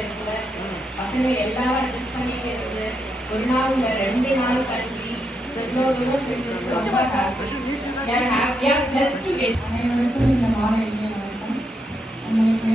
இடத்துல பசங்க எல்லாரும் அட்ஜஸ்ட் பண்ணிட்டு இருந்து ஒரு நாள் இல்ல 2 நாள் தங்கி இவ்வளோ தூரம் செஞ்சது ரொம்ப happy. We are happy, we are blessed to get. அனைவருக்கும் இந்த மாலை வணக்கம். உங்களுக்கு